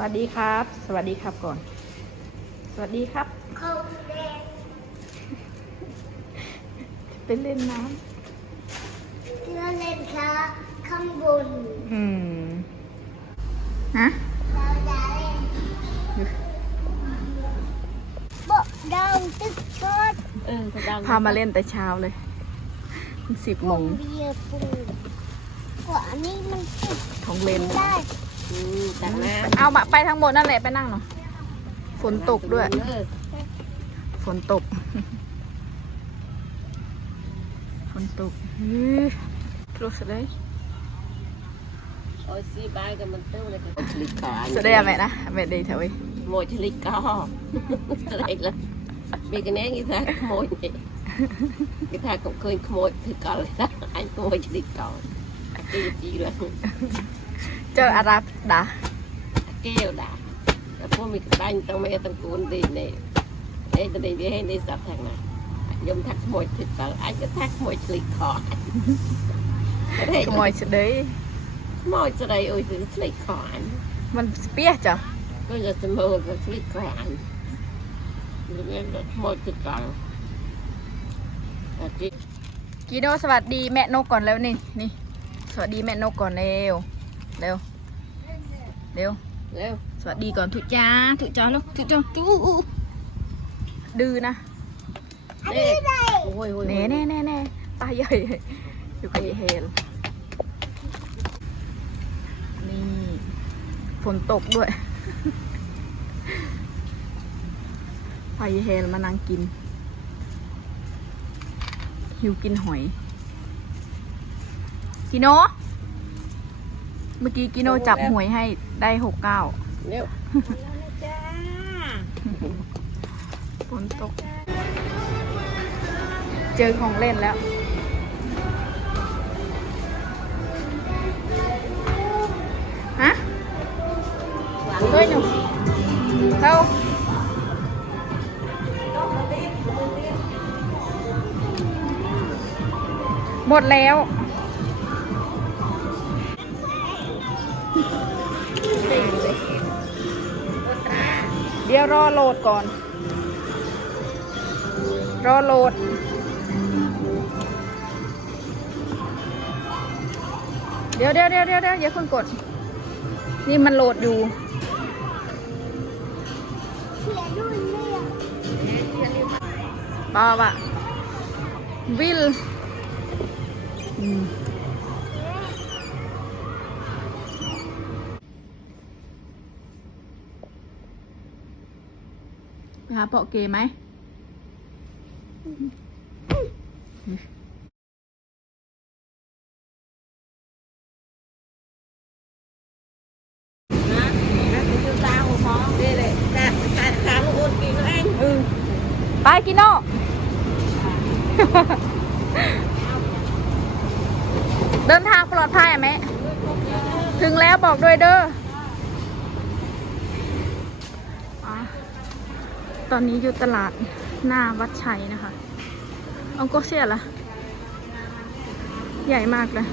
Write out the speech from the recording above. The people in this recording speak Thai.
วัสดีครับ สวัสดีครับก่อน สวัสดีครับเขาแดงไปเล่นน้เพื่อเล่นค่ะข้างบนำอืมฮะเราจะเล่นโบะดาวตึกชดเออสะดังพามาเล่นแต่เช้าเลยสิบโมงเบียร์ปูกว่านี้มันติดของเล่นได้อืม จากน้เอามาไปทั้งหมดนั่นแหละไปนั่งหน่อยฝนำตกด้วย เออฝนตก ฝนตกอื้อรู้สึกเลย โอ้ยซีบายกับมันตู้เลยกันฉลิกก่อนแสดงไหมนะแม่ดีเถอะเว้ยขโมยฉลิกก่อนอะไรละมีกันแน่กี่ท่าขโมยเนี่ยกี่ท่าก็เคยขโมยคือก่อนเลยนะไอ้ขโมยฉลิกก่อนอาเกลจีเลย เจออารับดาอาเกลด่าแต่พวกมีกระดังต้องไม่ต้องกูนดีเนี่ยไอ้ตอนนี้ให้ได้สับทางไหนยมทักขโมยฉลิกก่อนไอ้ก็ทักขโมยฉลิกก่อนขโมยเฉยขโมยจะได้เอ้ยถึงฉลิกก่อนมันเปี้ยจ้ะก็จะเสมอกับชีวิตก่อนหรือไม่ก็หมดจุดกลางอาทิตย์กีโนสวัสดีแม่นกก่อนแล้วนี่นี่ สวัสดีแม่นกก่อนเร็ว เร็ว เร็วแล้วสวัสดีก่อนทุจ้าทุจ้าลูกทุจ้าทุดื้อนะอันนี้ได้โอ้ยโอ้ยแน่แน่แน่แน่ตาใหญ่อยู่กับยายเฮลนี่ฝนตกด้วยพายายเฮลมานั่งกิน หิวกินหอยกิโน เมื่อกี้กิโนจับหวยให้ได้หกเก้าเร็วฝนตก เจอของเล่นแล้ว ฮะด้วยหนูเข้าหมดแล้ว ดี๋ยวรอโหลดก่อน รอโหลด เดี๋ยวเดี๋ยวเดี๋ยวเดี๋ยวเดี๋ยวอย่าเพิ่งกด นี่มันโหลดอยู่เขียนนู่าบะวิลอืม ไปหาเปาะเกไหมนะนะคุณจะตาหัวพอนี่เลยแต่แต่ทางอุ่นกินเองเออไปกินโนเดินทางปลอดภัยอะแม่ถึงแล้วบอกด้วยเด้ออะ ตอนนี้อยู่ตลาดหน้าวัดชัยนะคะ เอาก็เสียละ ใหญ่มากเลย